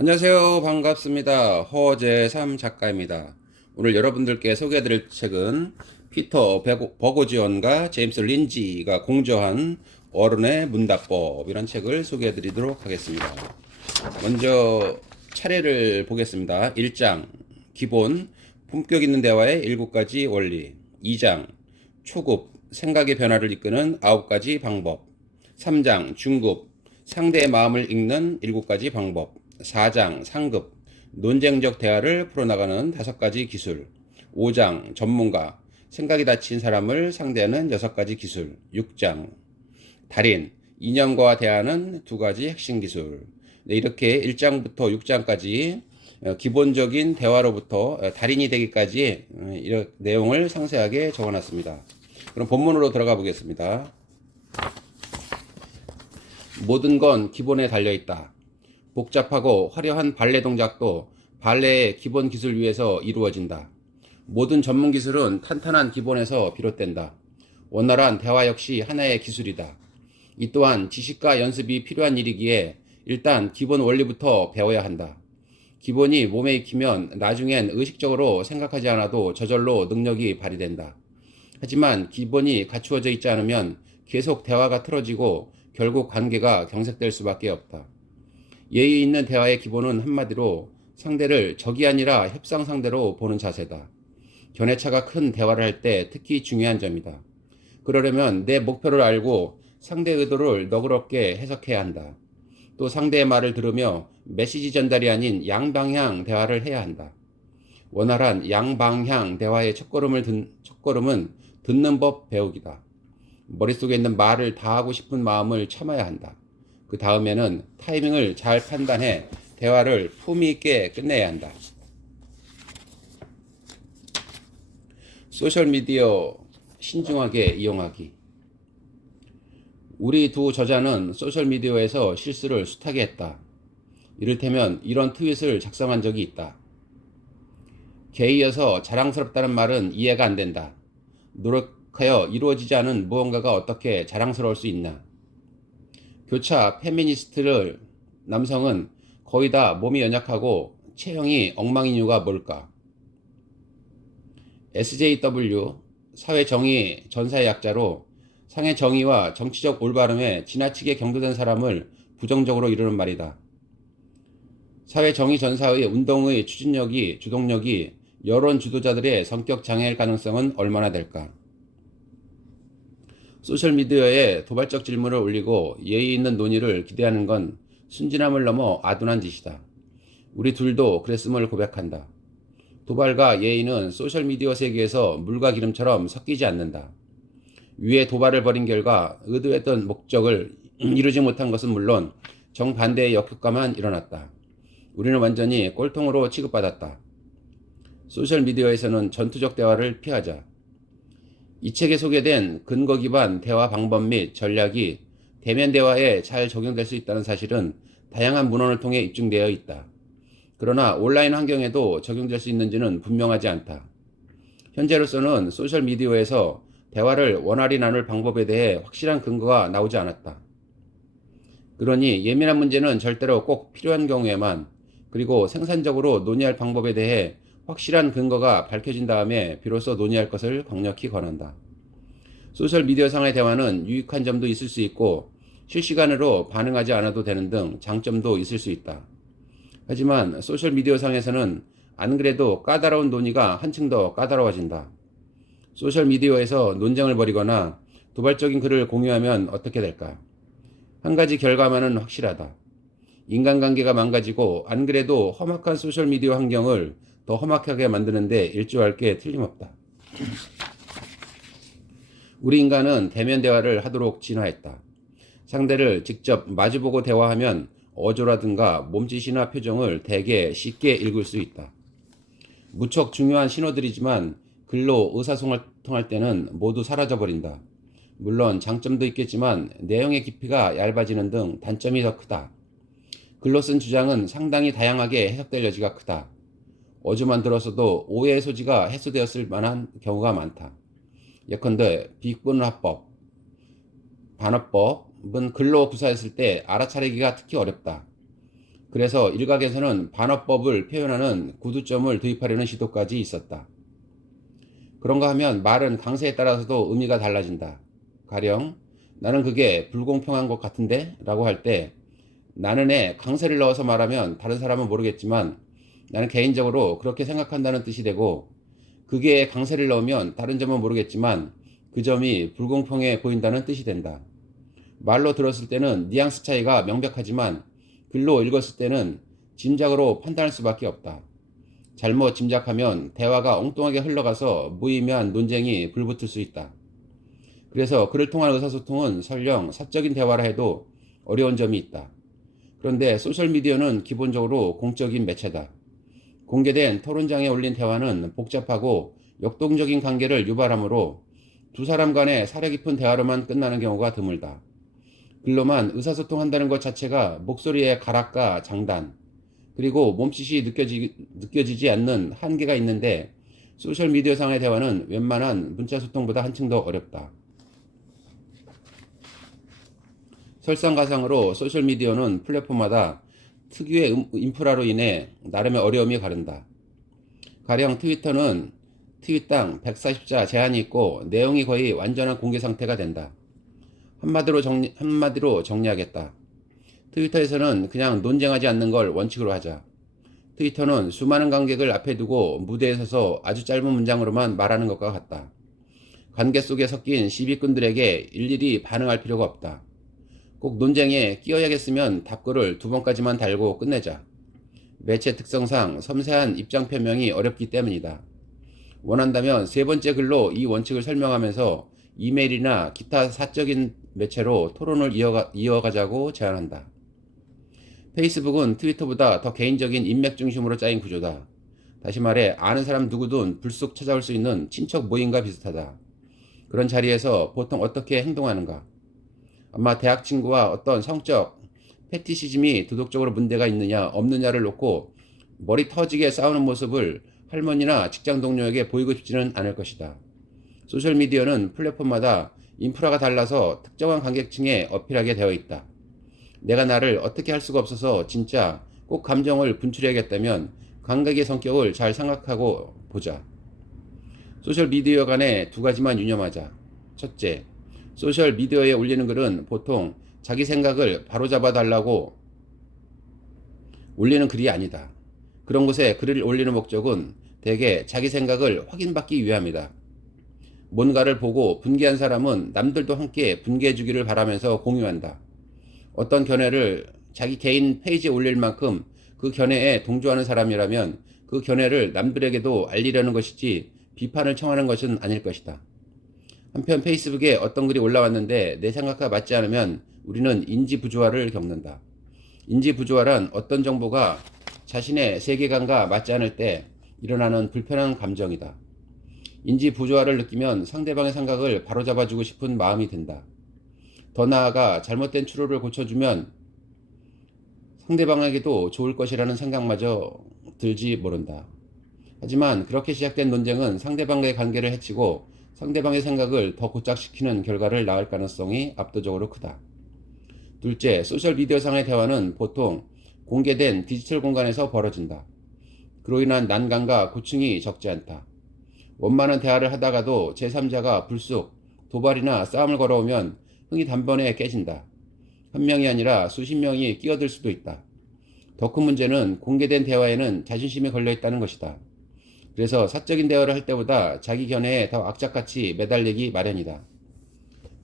안녕하세요. 반갑습니다. 허재삼 작가입니다. 오늘 여러분들께 소개해드릴 책은 피터 버고지언과 제임스 린지가 공저한 어른의 문답법이란 책을 소개해드리도록 하겠습니다. 먼저 차례를 보겠습니다. 1장 기본 품격 있는 대화의 7가지 원리. 2장 초급 생각의 변화를 이끄는 9가지 방법. 3장 중급 상대의 마음을 읽는 7가지 방법. 4장 상급 논쟁적 대화를 풀어나가는 5가지 기술. 5장 전문가 생각이 닫힌 사람을 상대하는 6가지 기술. 6장 달인 인연과 대하는 2가지 핵심 기술. 네, 이렇게 1장부터 6장까지 기본적인 대화로부터 달인이 되기까지 이런 내용을 상세하게 적어놨습니다. 그럼 본문으로 들어가 보겠습니다. 모든 건 기본에 달려있다. 복잡하고 화려한 발레 동작도 발레의 기본 기술 위에서 이루어진다. 모든 전문 기술은 탄탄한 기본에서 비롯된다. 원활한 대화 역시 하나의 기술이다. 이 또한 지식과 연습이 필요한 일이기에 일단 기본 원리부터 배워야 한다. 기본이 몸에 익히면 나중엔 의식적으로 생각하지 않아도 저절로 능력이 발휘된다. 하지만 기본이 갖추어져 있지 않으면 계속 대화가 틀어지고 결국 관계가 경색될 수밖에 없다. 예의 있는 대화의 기본은 한마디로 상대를 적이 아니라 협상 상대로 보는 자세다. 견해차가 큰 대화를 할 때 특히 중요한 점이다. 그러려면 내 목표를 알고 상대 의도를 너그럽게 해석해야 한다. 또 상대의 말을 들으며 메시지 전달이 아닌 양방향 대화를 해야 한다. 원활한 양방향 대화의 첫걸음은 듣는 법 배우기다. 머릿속에 있는 말을 다 하고 싶은 마음을 참아야 한다. 그 다음에는 타이밍을 잘 판단해 대화를 품위 있게 끝내야 한다. 소셜미디어 신중하게 이용하기. 우리 두 저자는 소셜미디어에서 실수를 숱하게 했다. 이를테면 이런 트윗을 작성한 적이 있다. 게이여서 자랑스럽다는 말은 이해가 안 된다. 노력하여 이루어지지 않은 무언가가 어떻게 자랑스러울 수 있나. 교차 페미니스트를 남성은 거의 다 몸이 연약하고 체형이 엉망인 이유가 뭘까? SJW 사회정의 전사의 약자로 상의 정의와 정치적 올바름에 지나치게 경도된 사람을 부정적으로 이루는 말이다. 사회정의 전사의 운동의 추진력이 주동력이 여론 주도자들의 성격 장애일 가능성은 얼마나 될까? 소셜미디어에 도발적 질문을 올리고 예의 있는 논의를 기대하는 건 순진함을 넘어 아둔한 짓이다. 우리 둘도 그랬음을 고백한다. 도발과 예의는 소셜미디어 세계에서 물과 기름처럼 섞이지 않는다. 위에 도발을 벌인 결과 의도했던 목적을 이루지 못한 것은 물론 정반대의 역효과만 일어났다. 우리는 완전히 꼴통으로 취급받았다. 소셜미디어에서는 전투적 대화를 피하자. 이 책에 소개된 근거 기반 대화 방법 및 전략이 대면 대화에 잘 적용될 수 있다는 사실은 다양한 문헌을 통해 입증되어 있다. 그러나 온라인 환경에도 적용될 수 있는지는 분명하지 않다. 현재로서는 소셜미디어에서 대화를 원활히 나눌 방법에 대해 확실한 근거가 나오지 않았다. 그러니 예민한 문제는 절대로 꼭 필요한 경우에만, 그리고 생산적으로 논의할 방법에 대해 확실한 근거가 밝혀진 다음에 비로소 논의할 것을 강력히 권한다. 소셜미디어상의 대화는 유익한 점도 있을 수 있고 실시간으로 반응하지 않아도 되는 등 장점도 있을 수 있다. 하지만 소셜미디어상에서는 안 그래도 까다로운 논의가 한층 더 까다로워진다. 소셜미디어에서 논쟁을 벌이거나 도발적인 글을 공유하면 어떻게 될까? 한 가지 결과만은 확실하다. 인간관계가 망가지고 안 그래도 험악한 소셜미디어 환경을 더 험악하게 만드는데 일조할 게 틀림없다. 우리 인간은 대면 대화를 하도록 진화했다. 상대를 직접 마주보고 대화하면 어조라든가 몸짓이나 표정을 대개 쉽게 읽을 수 있다. 무척 중요한 신호들이지만 글로 의사소통할 때는 모두 사라져버린다. 물론 장점도 있겠지만 내용의 깊이가 얇아지는 등 단점이 더 크다. 글로 쓴 주장은 상당히 다양하게 해석될 여지가 크다. 어조만 들었어도 오해의 소지가 해소되었을 만한 경우가 많다. 예컨대 비문화법, 반어법은 글로 구사했을 때 알아차리기가 특히 어렵다. 그래서 일각에서는 반어법을 표현하는 구두점을 도입하려는 시도까지 있었다. 그런가 하면 말은 강세에 따라서도 의미가 달라진다. 가령 나는 그게 불공평한 것 같은데? 라고 할 때 나는에 강세를 넣어서 말하면 다른 사람은 모르겠지만 나는 개인적으로 그렇게 생각한다는 뜻이 되고, 그게 강세를 넣으면 다른 점은 모르겠지만 그 점이 불공평해 보인다는 뜻이 된다. 말로 들었을 때는 뉘앙스 차이가 명백하지만 글로 읽었을 때는 짐작으로 판단할 수밖에 없다. 잘못 짐작하면 대화가 엉뚱하게 흘러가서 무의미한 논쟁이 불붙을 수 있다. 그래서 글을 통한 의사소통은 설령 사적인 대화라 해도 어려운 점이 있다. 그런데 소셜미디어는 기본적으로 공적인 매체다. 공개된 토론장에 올린 대화는 복잡하고 역동적인 관계를 유발하므로 두 사람 간의 사려 깊은 대화로만 끝나는 경우가 드물다. 글로만 의사소통한다는 것 자체가 목소리의 가락과 장단, 그리고 몸짓이 느껴지지 않는 한계가 있는데, 소셜미디어상의 대화는 웬만한 문자소통보다 한층 더 어렵다. 설상가상으로 소셜미디어는 플랫폼마다 특유의 인프라로 인해 나름의 어려움이 가른다. 가령 트위터는 트윗당 140자 제한이 있고 내용이 거의 완전한 공개 상태가 된다. 한마디로 정리하겠다. 트위터에서는 그냥 논쟁하지 않는 걸 원칙으로 하자. 트위터는 수많은 관객을 앞에 두고 무대에 서서 아주 짧은 문장으로만 말하는 것과 같다. 관계 속에 섞인 시비꾼들에게 일일이 반응할 필요가 없다. 꼭 논쟁에 끼어야겠으면 답글을 2번까지만 달고 끝내자. 매체 특성상 섬세한 입장 표명이 어렵기 때문이다. 원한다면 3번째 글로 이 원칙을 설명하면서 이메일이나 기타 사적인 매체로 토론을 이어가자고 제안한다. 페이스북은 트위터보다 더 개인적인 인맥 중심으로 짜인 구조다. 다시 말해 아는 사람 누구든 불쑥 찾아올 수 있는 친척 모임과 비슷하다. 그런 자리에서 보통 어떻게 행동하는가? 아마 대학 친구와 어떤 성적 패티시즘이 도덕적으로 문제가 있느냐 없느냐를 놓고 머리 터지게 싸우는 모습을 할머니나 직장 동료에게 보이고 싶지는 않을 것이다. 소셜미디어는 플랫폼마다 인프라가 달라서 특정한 관객층에 어필하게 되어 있다. 내가 나를 어떻게 할 수가 없어서 진짜 꼭 감정을 분출해야겠다면 관객의 성격을 잘 생각하고 보자. 소셜미디어 간에 2가지만 유념하자. 첫째, 소셜미디어에 올리는 글은 보통 자기 생각을 바로잡아 달라고 올리는 글이 아니다. 그런 곳에 글을 올리는 목적은 대개 자기 생각을 확인받기 위함이다. 뭔가를 보고 분개한 사람은 남들도 함께 분개해 주기를 바라면서 공유한다. 어떤 견해를 자기 개인 페이지에 올릴 만큼 그 견해에 동조하는 사람이라면 그 견해를 남들에게도 알리려는 것이지 비판을 청하는 것은 아닐 것이다. 한편 페이스북에 어떤 글이 올라왔는데 내 생각과 맞지 않으면 우리는 인지부조화를 겪는다. 인지부조화란 어떤 정보가 자신의 세계관과 맞지 않을 때 일어나는 불편한 감정이다. 인지부조화를 느끼면 상대방의 생각을 바로잡아주고 싶은 마음이 든다. 더 나아가 잘못된 추론을 고쳐주면 상대방에게도 좋을 것이라는 생각마저 들지 모른다. 하지만 그렇게 시작된 논쟁은 상대방과의 관계를 해치고 상대방의 생각을 더 고착시키는 결과를 낳을 가능성이 압도적으로 크다. 둘째, 소셜미디어상의 대화는 보통 공개된 디지털 공간에서 벌어진다. 그로 인한 난관과 고충이 적지 않다. 원만한 대화를 하다가도 제3자가 불쑥 도발이나 싸움을 걸어오면 흥이 단번에 깨진다. 한 명이 아니라 수십 명이 끼어들 수도 있다. 더 큰 문제는 공개된 대화에는 자존심이 걸려있다는 것이다. 그래서 사적인 대화를 할 때보다 자기 견해에 더 악착같이 매달리기 마련이다.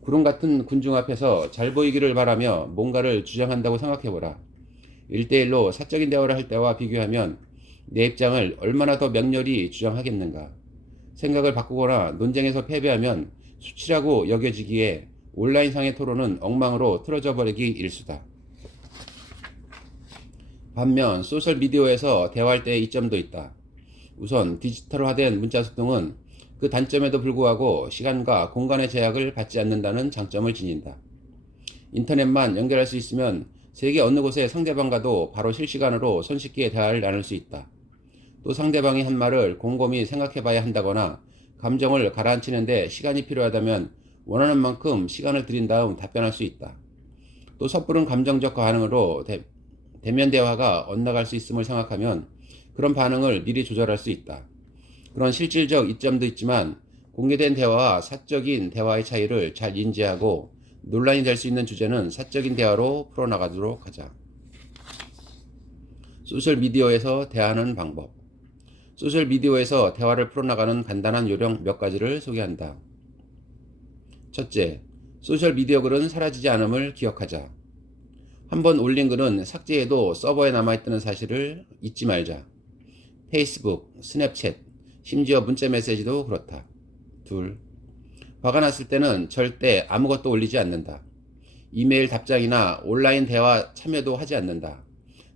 구름 같은 군중 앞에서 잘 보이기를 바라며 뭔가를 주장한다고 생각해보라. 1대1로 사적인 대화를 할 때와 비교하면 내 입장을 얼마나 더 명렬히 주장하겠는가. 생각을 바꾸거나 논쟁에서 패배하면 수치라고 여겨지기에 온라인상의 토론은 엉망으로 틀어져 버리기 일쑤다. 반면 소셜미디어에서 대화할 때의 이점도 있다. 우선 디지털화된 문자소통은 그 단점에도 불구하고 시간과 공간의 제약을 받지 않는다는 장점을 지닌다. 인터넷만 연결할 수 있으면 세계 어느 곳의 상대방과도 바로 실시간으로 손쉽게 대화를 나눌 수 있다. 또 상대방이 한 말을 곰곰이 생각해 봐야 한다거나 감정을 가라앉히는데 시간이 필요하다면 원하는 만큼 시간을 들인 다음 답변할 수 있다. 또 섣부른 감정적 반응으로 대면 대화가 엇나갈 수 있음을 생각하면 그런 반응을 미리 조절할 수 있다. 그런 실질적 이점도 있지만 공개된 대화와 사적인 대화의 차이를 잘 인지하고 논란이 될 수 있는 주제는 사적인 대화로 풀어나가도록 하자. 소셜미디어에서 대화하는 방법. 소셜미디어에서 대화를 풀어나가는 간단한 요령 몇 가지를 소개한다. 첫째, 소셜미디어 글은 사라지지 않음을 기억하자. 한번 올린 글은 삭제해도 서버에 남아있다는 사실을 잊지 말자. 페이스북, 스냅챗, 심지어 문자 메시지도 그렇다. 둘, 화가 났을 때는 절대 아무것도 올리지 않는다. 이메일 답장이나 온라인 대화 참여도 하지 않는다.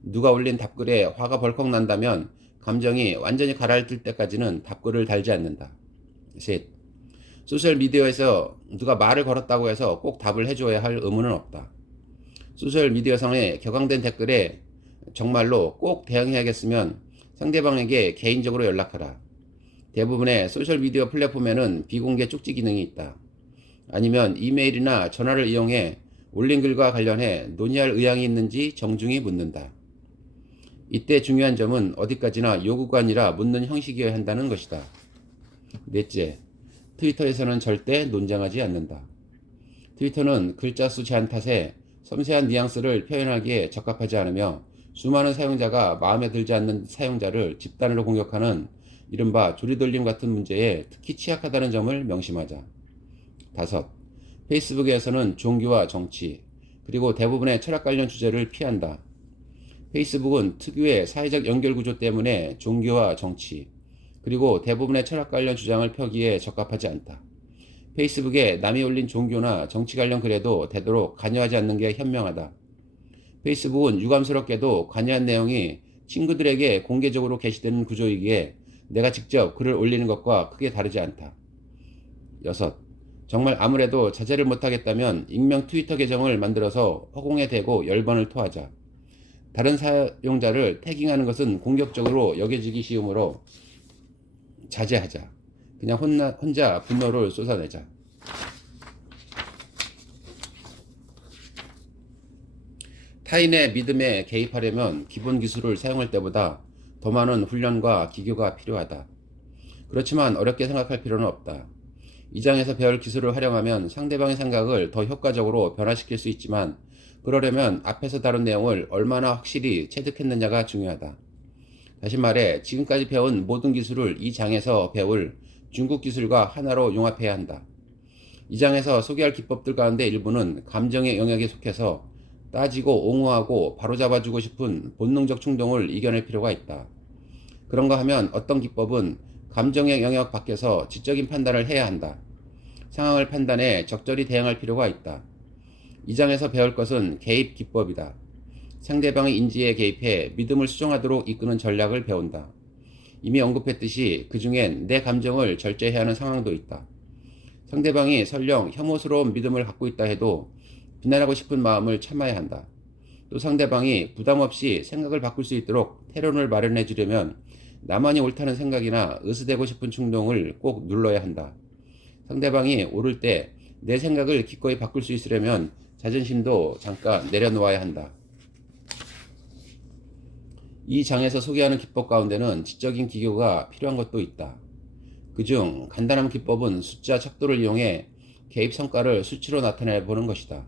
누가 올린 답글에 화가 벌컥 난다면 감정이 완전히 가라앉을 때까지는 답글을 달지 않는다. 셋, 소셜미디어에서 누가 말을 걸었다고 해서 꼭 답을 해줘야 할 의무는 없다. 소셜미디어상의 격앙된 댓글에 정말로 꼭 대응해야겠으면 상대방에게 개인적으로 연락하라. 대부분의 소셜미디어 플랫폼에는 비공개 쪽지 기능이 있다. 아니면 이메일이나 전화를 이용해 올린 글과 관련해 논의할 의향이 있는지 정중히 묻는다. 이때 중요한 점은 어디까지나 요구가 아니라 묻는 형식이어야 한다는 것이다. 넷째, 트위터에서는 절대 논쟁하지 않는다. 트위터는 글자 수 제한 탓에 섬세한 뉘앙스를 표현하기에 적합하지 않으며 수많은 사용자가 마음에 들지 않는 사용자를 집단으로 공격하는 이른바 조리돌림 같은 문제에 특히 취약하다는 점을 명심하자. 다섯, 페이스북에서는 종교와 정치, 그리고 대부분의 철학 관련 주제를 피한다. 페이스북은 특유의 사회적 연결 구조 때문에 종교와 정치, 그리고 대부분의 철학 관련 주장을 펴기에 적합하지 않다. 페이스북에 남이 올린 종교나 정치 관련 글에도 되도록 관여하지 않는 게 현명하다. 페이스북은 유감스럽게도 관여한 내용이 친구들에게 공개적으로 게시되는 구조이기에 내가 직접 글을 올리는 것과 크게 다르지 않다. 여섯, 정말 아무래도 자제를 못하겠다면 익명 트위터 계정을 만들어서 허공에 대고 10번을 토하자. 다른 사용자를 태깅하는 것은 공격적으로 여겨지기 쉬우므로 자제하자. 그냥 혼자 분노를 쏟아내자. 타인의 믿음에 개입하려면 기본 기술을 사용할 때보다 더 많은 훈련과 기교가 필요하다. 그렇지만 어렵게 생각할 필요는 없다. 이 장에서 배울 기술을 활용하면 상대방의 생각을 더 효과적으로 변화시킬 수 있지만 그러려면 앞에서 다룬 내용을 얼마나 확실히 체득했느냐가 중요하다. 다시 말해 지금까지 배운 모든 기술을 이 장에서 배울 중국 기술과 하나로 융합해야 한다. 이 장에서 소개할 기법들 가운데 일부는 감정의 영역에 속해서 따지고 옹호하고 바로잡아주고 싶은 본능적 충동을 이겨낼 필요가 있다. 그런가 하면 어떤 기법은 감정의 영역 밖에서 지적인 판단을 해야 한다. 상황을 판단해 적절히 대응할 필요가 있다. 이 장에서 배울 것은 개입 기법이다. 상대방의 인지에 개입해 믿음을 수정하도록 이끄는 전략을 배운다. 이미 언급했듯이 그 중엔 내 감정을 절제해야 하는 상황도 있다. 상대방이 설령 혐오스러운 믿음을 갖고 있다 해도 비난하고 싶은 마음을 참아야 한다. 또 상대방이 부담 없이 생각을 바꿀 수 있도록 퇴로를 마련해 주려면 나만이 옳다는 생각이나 으스대고 싶은 충동을 꼭 눌러야 한다. 상대방이 옳을 때 내 생각을 기꺼이 바꿀 수 있으려면 자존심도 잠깐 내려놓아야 한다. 이 장에서 소개하는 기법 가운데는 지적인 기교가 필요한 것도 있다. 그중 간단한 기법은 숫자 척도를 이용해 개입 성과를 수치로 나타내 보는 것이다.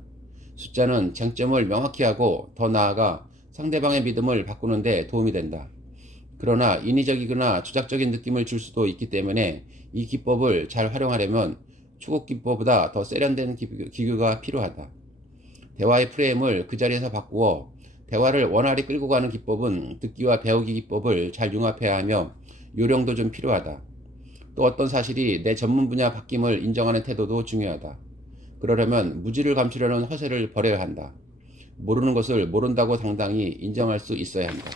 숫자는 쟁점을 명확히 하고 더 나아가 상대방의 믿음을 바꾸는 데 도움이 된다. 그러나 인위적이거나 조작적인 느낌을 줄 수도 있기 때문에 이 기법을 잘 활용하려면 초급 기법보다 더 세련된 기교가 필요하다. 대화의 프레임을 그 자리에서 바꾸어 대화를 원활히 끌고 가는 기법은 듣기와 배우기 기법을 잘 융합해야 하며 요령도 좀 필요하다. 또 어떤 사실이 내 전문 분야 바뀜을 인정하는 태도도 중요하다. 그러려면 무지를 감추려는 허세를 버려야 한다. 모르는 것을 모른다고 당당히 인정할 수 있어야 한다.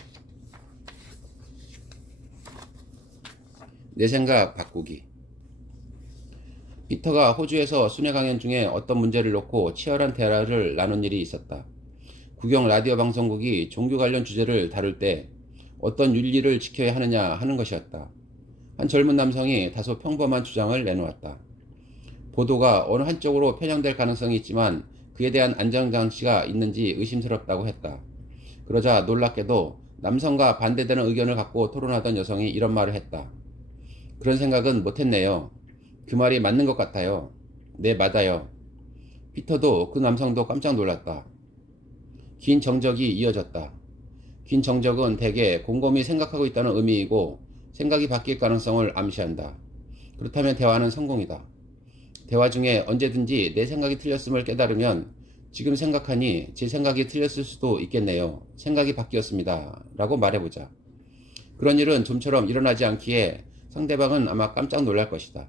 내 생각 바꾸기. 피터가 호주에서 순회 강연 중에 어떤 문제를 놓고 치열한 대화를 나눈 일이 있었다. 국영 라디오 방송국이 종교 관련 주제를 다룰 때 어떤 윤리를 지켜야 하느냐 하는 것이었다. 한 젊은 남성이 다소 평범한 주장을 내놓았다. 보도가 어느 한쪽으로 편향될 가능성이 있지만 그에 대한 안전장치가 있는지 의심스럽다고 했다. 그러자 놀랍게도 남성과 반대되는 의견을 갖고 토론하던 여성이 이런 말을 했다. 그런 생각은 못했네요. 그 말이 맞는 것 같아요. 네, 맞아요. 피터도 그 남성도 깜짝 놀랐다. 긴 정적이 이어졌다. 긴 정적은 대개 곰곰이 생각하고 있다는 의미이고 생각이 바뀔 가능성을 암시한다. 그렇다면 대화는 성공이다. 대화 중에 언제든지 내 생각이 틀렸음을 깨달으면 지금 생각하니 제 생각이 틀렸을 수도 있겠네요. 생각이 바뀌었습니다. 라고 말해보자. 그런 일은 좀처럼 일어나지 않기에 상대방은 아마 깜짝 놀랄 것이다.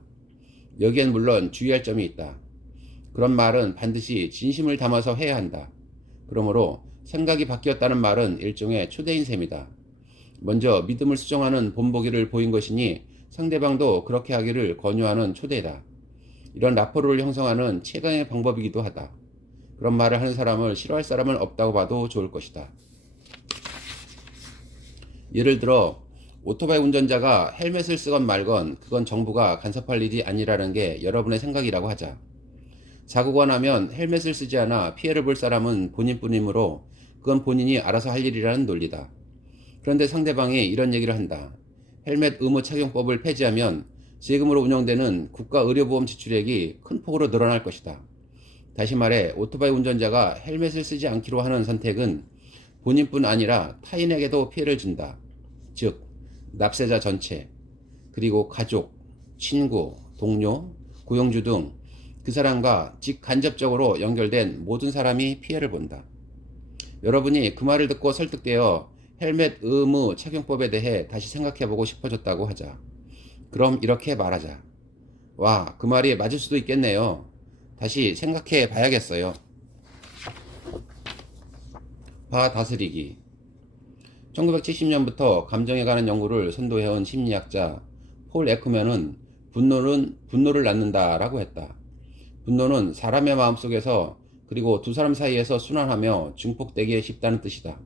여기엔 물론 주의할 점이 있다. 그런 말은 반드시 진심을 담아서 해야 한다. 그러므로 생각이 바뀌었다는 말은 일종의 초대인 셈이다. 먼저 믿음을 수정하는 본보기를 보인 것이니 상대방도 그렇게 하기를 권유하는 초대다. 이런 라포를 형성하는 최강의 방법이기도 하다. 그런 말을 하는 사람을 싫어할 사람은 없다고 봐도 좋을 것이다. 예를 들어 오토바이 운전자가 헬멧을 쓰건 말건 그건 정부가 간섭할 일이 아니라는 게 여러분의 생각이라고 하자. 사고가 나면 헬멧을 쓰지 않아 피해를 볼 사람은 본인뿐이므로 그건 본인이 알아서 할 일이라는 논리다. 그런데 상대방이 이런 얘기를 한다. 헬멧 의무 착용법을 폐지하면 세금으로 운영되는 국가 의료보험 지출액이 큰 폭으로 늘어날 것이다. 다시 말해 오토바이 운전자가 헬멧을 쓰지 않기로 하는 선택은 본인뿐 아니라 타인에게도 피해를 준다. 즉 납세자 전체, 그리고 가족, 친구, 동료, 고용주 등 그 사람과 직간접적으로 연결된 모든 사람이 피해를 본다. 여러분이 그 말을 듣고 설득되어 헬멧 의무 착용법에 대해 다시 생각해보고 싶어졌다고 하자. 그럼 이렇게 말하자. 와, 그 말이 맞을 수도 있겠네요. 다시 생각해 봐야겠어요. 다스리기. 1970년부터 감정에 관한 연구를 선도해온 심리학자 폴 에크맨은 분노를 낳는다라고 했다. 분노는 사람의 마음속에서 그리고 두 사람 사이에서 순환하며 증폭되기 쉽다는 뜻이다.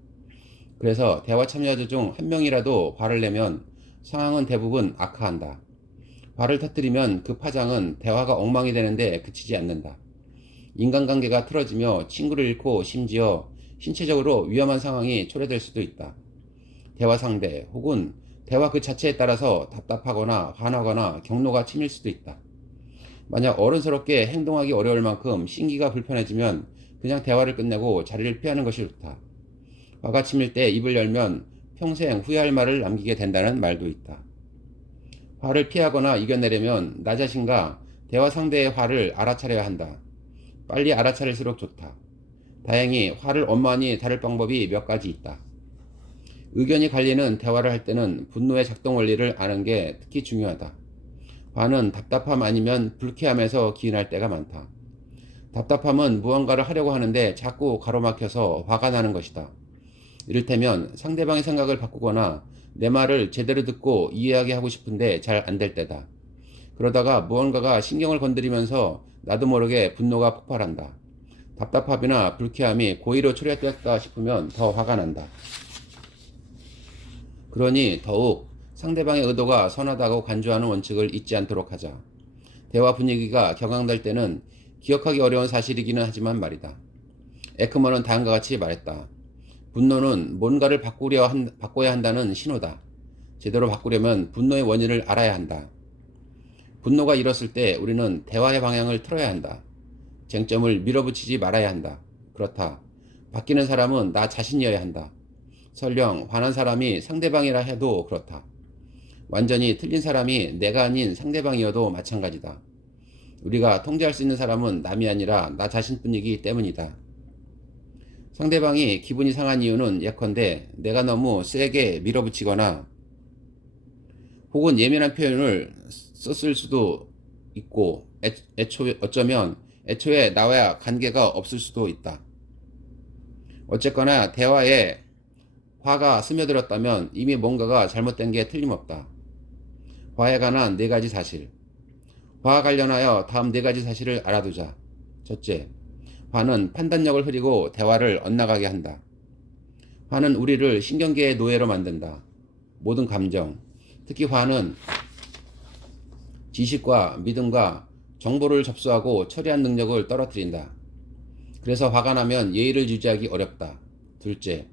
그래서 대화 참여자 중 한 명이라도 화를 내면 상황은 대부분 악화한다. 화를 터뜨리면 그 파장은 대화가 엉망이 되는데 그치지 않는다. 인간관계가 틀어지며 친구를 잃고 심지어 신체적으로 위험한 상황이 초래될 수도 있다. 대화 상대 혹은 대화 그 자체에 따라서 답답하거나 화나거나 경로가 치밀 수도 있다. 만약 어른스럽게 행동하기 어려울 만큼 심기가 불편해지면 그냥 대화를 끝내고 자리를 피하는 것이 좋다. 화가 치밀 때 입을 열면 평생 후회할 말을 남기게 된다는 말도 있다. 화를 피하거나 이겨내려면 나 자신과 대화 상대의 화를 알아차려야 한다. 빨리 알아차릴수록 좋다. 다행히 화를 원만히 다룰 방법이 몇 가지 있다. 의견이 갈리는 대화를 할 때는 분노의 작동 원리를 아는 게 특히 중요하다. 화는 답답함 아니면 불쾌함에서 기인할 때가 많다. 답답함은 무언가를 하려고 하는데 자꾸 가로막혀서 화가 나는 것이다. 이를테면 상대방의 생각을 바꾸거나 내 말을 제대로 듣고 이해하게 하고 싶은데 잘 안 될 때다. 그러다가 무언가가 신경을 건드리면서 나도 모르게 분노가 폭발한다. 답답함이나 불쾌함이 고의로 초래됐다 싶으면 더 화가 난다. 그러니 더욱 상대방의 의도가 선하다고 간주하는 원칙을 잊지 않도록 하자. 대화 분위기가 격앙될 때는 기억하기 어려운 사실이기는 하지만 말이다. 에크먼은 다음과 같이 말했다. 분노는 뭔가를 바꿔야 한다는 신호다. 제대로 바꾸려면 분노의 원인을 알아야 한다. 분노가 일었을 때 우리는 대화의 방향을 틀어야 한다. 쟁점을 밀어붙이지 말아야 한다. 그렇다. 바뀌는 사람은 나 자신이어야 한다. 설령 화난 사람이 상대방이라 해도 그렇다. 완전히 틀린 사람이 내가 아닌 상대방이어도 마찬가지다. 우리가 통제할 수 있는 사람은 남이 아니라 나 자신뿐이기 때문이다. 상대방이 기분이 상한 이유는 예컨대 내가 너무 세게 밀어붙이거나 혹은 예민한 표현을 썼을 수도 있고 어쩌면 애초에 나와 관계가 없을 수도 있다. 어쨌거나 대화에 화가 스며들었다면 이미 뭔가가 잘못된 게 틀림없다. 화에 관한 4가지 사실. 화와 관련하여 다음 4가지 사실을 알아두자. 첫째, 화는 판단력을 흐리고 대화를 엇나가게 한다. 화는 우리를 신경계의 노예로 만든다. 모든 감정, 특히 화는 지식과 믿음과 정보를 접수하고 처리한 능력을 떨어뜨린다. 그래서 화가 나면 예의를 유지하기 어렵다. 둘째,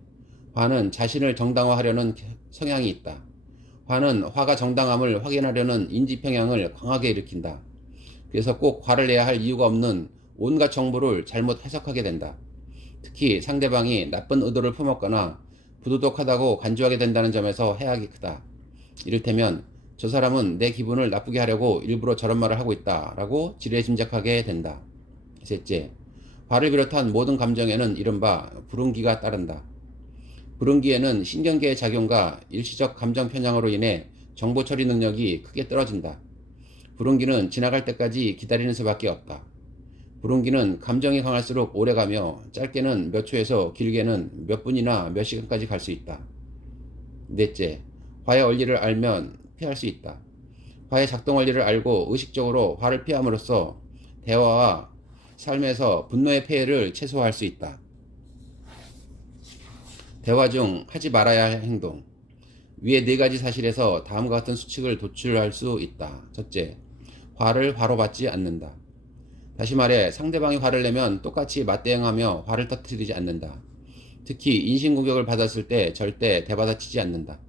화는 자신을 정당화하려는 성향이 있다. 화는 화가 정당함을 확인하려는 인지평양을 강하게 일으킨다. 그래서 꼭 화를 내야 할 이유가 없는 온갖 정보를 잘못 해석하게 된다. 특히 상대방이 나쁜 의도를 품었거나 부도덕하다고 간주하게 된다는 점에서 해악이 크다. 이를테면 저 사람은 내 기분을 나쁘게 하려고 일부러 저런 말을 하고 있다 라고 지레짐작하게 된다. 셋째, 화를 비롯한 모든 감정에는 이른바 불운기가 따른다. 불운기에는 신경계의 작용과 일시적 감정 편향으로 인해 정보 처리 능력이 크게 떨어진다. 불운기는 지나갈 때까지 기다리는 수밖에 없다. 불운기는 감정이 강할수록 오래가며 짧게는 몇 초에서 길게는 몇 분이나 몇 시간까지 갈 수 있다. 넷째, 화의 원리를 알면 피할 수 있다. 화의 작동 원리를 알고 의식적으로 화를 피함으로써 대화와 삶에서 분노의 폐해를 최소화할 수 있다. 대화 중 하지 말아야 할 행동. 위의 네 가지 사실에서 다음과 같은 수칙을 도출할 수 있다. 첫째, 화를 화로 받지 않는다. 다시 말해 상대방이 화를 내면 똑같이 맞대응하며 화를 터뜨리지 않는다. 특히 인신공격을 받았을 때 절대 대받아치지 않는다.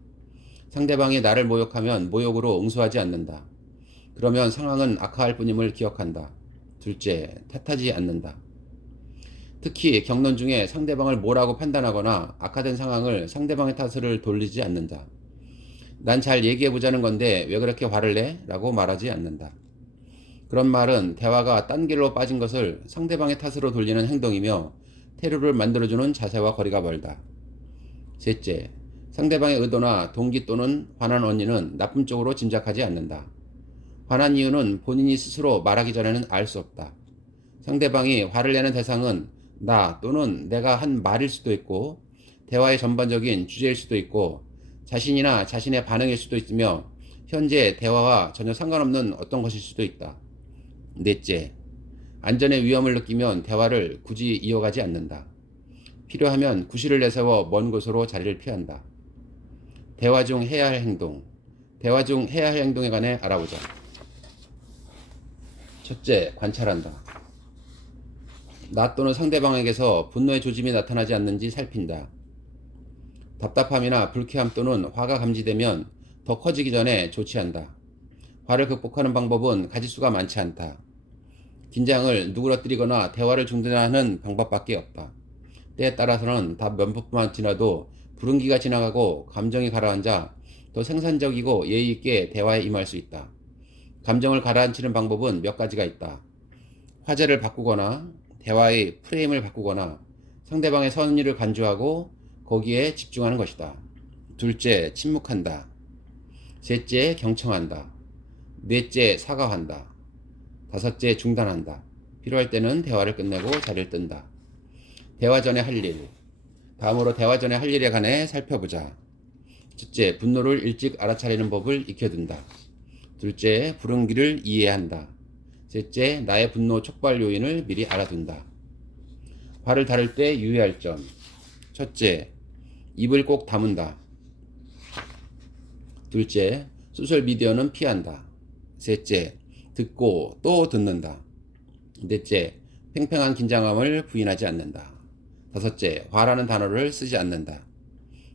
상대방이 나를 모욕하면 모욕으로 응수하지 않는다. 그러면 상황은 악화할 뿐임을 기억한다. 둘째, 탓하지 않는다. 특히 격론 중에 상대방을 뭐라고 판단하거나 악화된 상황을 상대방의 탓을 돌리지 않는다. 난 잘 얘기해보자는 건데 왜 그렇게 화를 내? 라고 말하지 않는다. 그런 말은 대화가 딴 길로 빠진 것을 상대방의 탓으로 돌리는 행동이며 테러를 만들어주는 자세와 거리가 멀다. 셋째, 상대방의 의도나 동기 또는 화난 원인은 나쁜 쪽으로 짐작하지 않는다. 화난 이유는 본인이 스스로 말하기 전에는 알 수 없다. 상대방이 화를 내는 대상은 나 또는 내가 한 말일 수도 있고 대화의 전반적인 주제일 수도 있고 자신이나 자신의 반응일 수도 있으며 현재 대화와 전혀 상관없는 어떤 것일 수도 있다. 넷째, 안전의 위험을 느끼면 대화를 굳이 이어가지 않는다. 필요하면 구실을 내세워 먼 곳으로 자리를 피한다. 대화 중 해야 할 행동. 대화 중 해야 할 행동에 관해 알아보자. 첫째, 관찰한다. 나 또는 상대방에게서 분노의 조짐이 나타나지 않는지 살핀다. 답답함이나 불쾌함 또는 화가 감지되면 더 커지기 전에 조치한다. 화를 극복하는 방법은 가지수가 많지 않다. 긴장을 누그러뜨리거나 대화를 중단하는 방법밖에 없다. 때에 따라서는 답 몇 분만 지나도 불운기가 지나가고 감정이 가라앉아 더 생산적이고 예의 있게 대화에 임할 수 있다. 감정을 가라앉히는 방법은 몇 가지가 있다. 화제를 바꾸거나 대화의 프레임을 바꾸거나 상대방의 선의를 간주하고 거기에 집중하는 것이다. 둘째, 침묵한다. 셋째, 경청한다. 넷째, 사과한다. 다섯째, 중단한다. 필요할 때는 대화를 끝내고 자리를 뜬다. 대화 전에 할 일. 다음으로 대화 전에 할 일에 관해 살펴보자. 첫째, 분노를 일찍 알아차리는 법을 익혀둔다. 둘째, 불응기를 이해한다. 셋째, 나의 분노 촉발 요인을 미리 알아둔다. 화를 다룰 때 유의할 점. 첫째, 입을 꼭 다문다. 둘째, 소셜미디어는 피한다. 셋째, 듣고 또 듣는다. 넷째, 팽팽한 긴장감을 부인하지 않는다. 다섯째, 화라는 단어를 쓰지 않는다.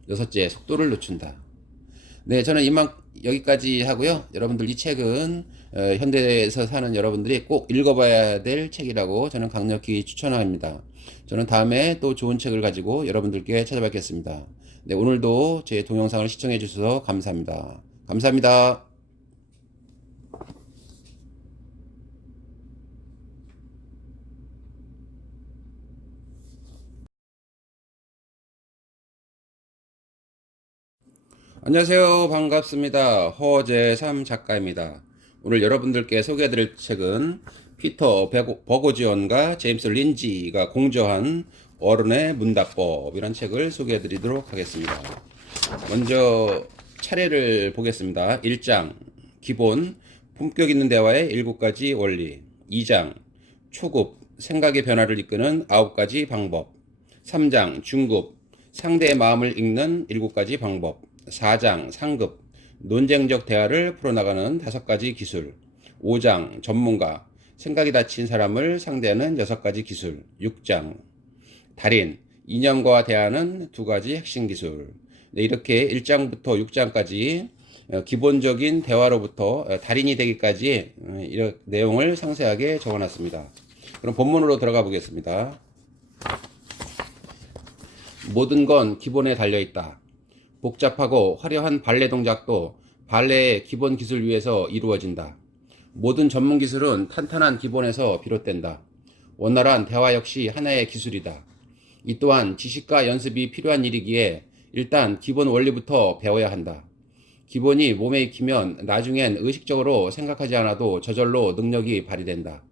여섯째, 속도를 늦춘다. 네, 저는 여기까지 하고요. 여러분들 이 책은 현대에서 사는 여러분들이 꼭 읽어봐야 될 책이라고 저는 강력히 추천합니다. 저는 다음에 또 좋은 책을 가지고 여러분들께 찾아뵙겠습니다. 네, 오늘도 제 동영상을 시청해 주셔서 감사합니다. 감사합니다. 안녕하세요. 반갑습니다. 허재삼 작가입니다. 오늘 여러분들께 소개해드릴 책은 피터 버고지언과 제임스 린지가 공저한 어른의 문답법이란 책을 소개해드리도록 하겠습니다. 먼저 차례를 보겠습니다. 1장 기본 품격 있는 대화의 7가지 원리. 2장 초급 생각의 변화를 이끄는 9가지 방법. 3장 중급 상대의 마음을 읽는 7가지 방법. 4장 상급 논쟁적 대화를 풀어나가는 5가지 기술. 5장 전문가 생각이 닫힌 사람을 상대하는 6가지 기술. 6장 달인 이념과 대화는 두 가지 핵심 기술. 네, 이렇게 1장부터 6장까지 기본적인 대화로부터 달인이 되기까지 이런 내용을 상세하게 적어놨습니다. 그럼 본문으로 들어가 보겠습니다. 모든 건 기본에 달려있다. 복잡하고 화려한 발레 동작도 발레의 기본 기술 위에서 이루어진다. 모든 전문 기술은 탄탄한 기본에서 비롯된다. 원활한 대화 역시 하나의 기술이다. 이 또한 지식과 연습이 필요한 일이기에 일단 기본 원리부터 배워야 한다. 기본이 몸에 익히면 나중엔 의식적으로 생각하지 않아도 저절로 능력이 발휘된다.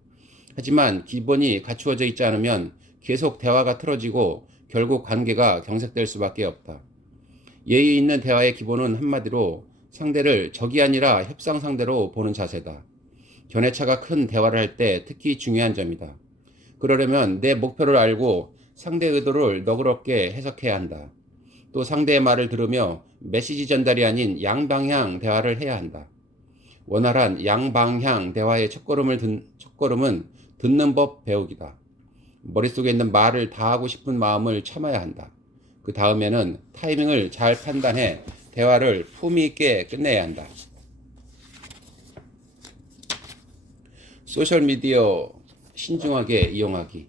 하지만 기본이 갖추어져 있지 않으면 계속 대화가 틀어지고 결국 관계가 경색될 수밖에 없다. 예의 있는 대화의 기본은 한마디로 상대를 적이 아니라 협상 상대로 보는 자세다. 견해차가 큰 대화를 할 때 특히 중요한 점이다. 그러려면 내 목표를 알고 상대 의도를 너그럽게 해석해야 한다. 또 상대의 말을 들으며 메시지 전달이 아닌 양방향 대화를 해야 한다. 원활한 양방향 대화의 첫걸음은 듣는 법 배우기다. 머릿속에 있는 말을 다 하고 싶은 마음을 참아야 한다. 그 다음에는 타이밍을 잘 판단해 대화를 품위 있게 끝내야 한다. 소셜미디어 신중하게 이용하기.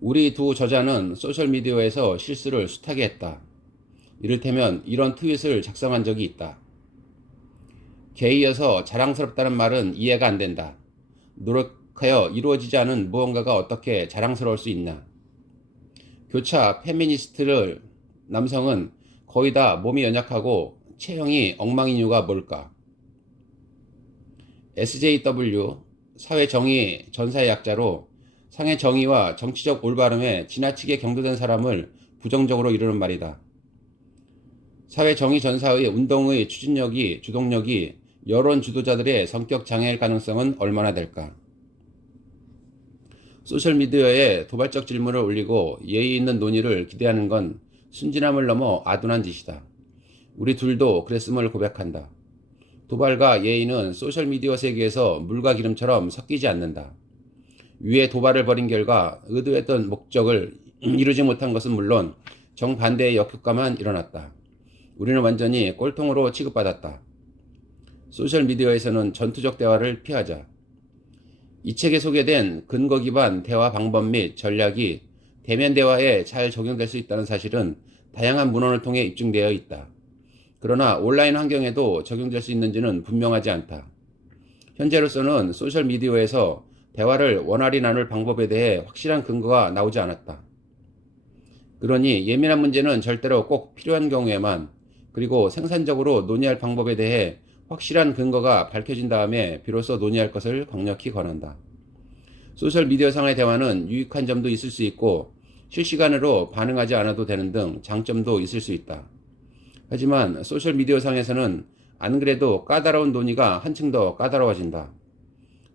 우리 두 저자는 소셜미디어에서 실수를 숱하게 했다. 이를테면 이런 트윗을 작성한 적이 있다. 게이여서 자랑스럽다는 말은 이해가 안 된다. 노력하여 이루어지지 않은 무언가가 어떻게 자랑스러울 수 있나. 교차 페미니스트를 남성은 거의 다 몸이 연약하고 체형이 엉망인 이유가 뭘까? SJW 사회정의 전사의 약자로 상해정의와 정치적 올바름에 지나치게 경도된 사람을 부정적으로 이루는 말이다. 사회정의 전사의 운동의 추진력이 주동력이 여론 주도자들의 성격 장애일 가능성은 얼마나 될까? 소셜미디어에 도발적 질문을 올리고 예의 있는 논의를 기대하는 건 순진함을 넘어 아둔한 짓이다. 우리 둘도 그랬음을 고백한다. 도발과 예의는 소셜미디어 세계에서 물과 기름처럼 섞이지 않는다. 위에 도발을 벌인 결과 의도했던 목적을 이루지 못한 것은 물론 정반대의 역효과만 일어났다. 우리는 완전히 꼴통으로 취급받았다. 소셜미디어에서는 전투적 대화를 피하자. 이 책에 소개된 근거 기반 대화 방법 및 전략이 대면 대화에 잘 적용될 수 있다는 사실은 다양한 문헌을 통해 입증되어 있다. 그러나 온라인 환경에도 적용될 수 있는지는 분명하지 않다. 현재로서는 소셜미디어에서 대화를 원활히 나눌 방법에 대해 확실한 근거가 나오지 않았다. 그러니 예민한 문제는 절대로 꼭 필요한 경우에만, 그리고 생산적으로 논의할 방법에 대해 확실한 근거가 밝혀진 다음에 비로소 논의할 것을 강력히 권한다. 소셜미디어상의 대화는 유익한 점도 있을 수 있고 실시간으로 반응하지 않아도 되는 등 장점도 있을 수 있다. 하지만 소셜미디어상에서는 안 그래도 까다로운 논의가 한층 더 까다로워진다.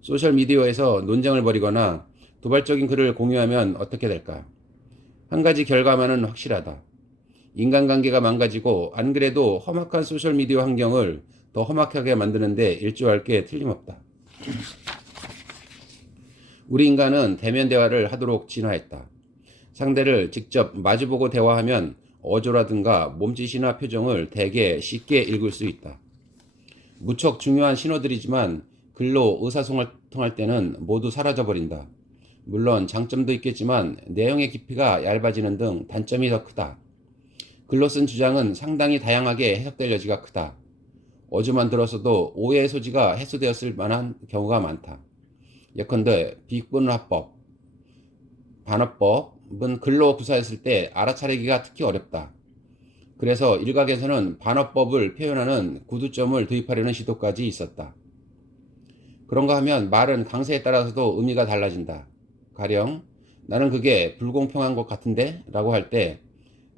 소셜미디어에서 논쟁을 벌이거나 도발적인 글을 공유하면 어떻게 될까? 한 가지 결과만은 확실하다. 인간관계가 망가지고 안 그래도 험악한 소셜미디어 환경을 더 험악하게 만드는데 일조할 게 틀림없다. 우리 인간은 대면 대화를 하도록 진화했다. 상대를 직접 마주보고 대화하면 어조라든가 몸짓이나 표정을 대개 쉽게 읽을 수 있다. 무척 중요한 신호들이지만 글로 의사소통할 때는 모두 사라져버린다. 물론 장점도 있겠지만 내용의 깊이가 얇아지는 등 단점이 더 크다. 글로 쓴 주장은 상당히 다양하게 해석될 여지가 크다. 어조만 들었어도 오해의 소지가 해소되었을 만한 경우가 많다. 예컨대 비문화법, 반어법은 글로 구사했을 때 알아차리기가 특히 어렵다. 그래서 일각에서는 반어법을 표현하는 구두점을 도입하려는 시도까지 있었다. 그런가 하면 말은 강세에 따라서도 의미가 달라진다. 가령 나는 그게 불공평한 것 같은데? 라고 할 때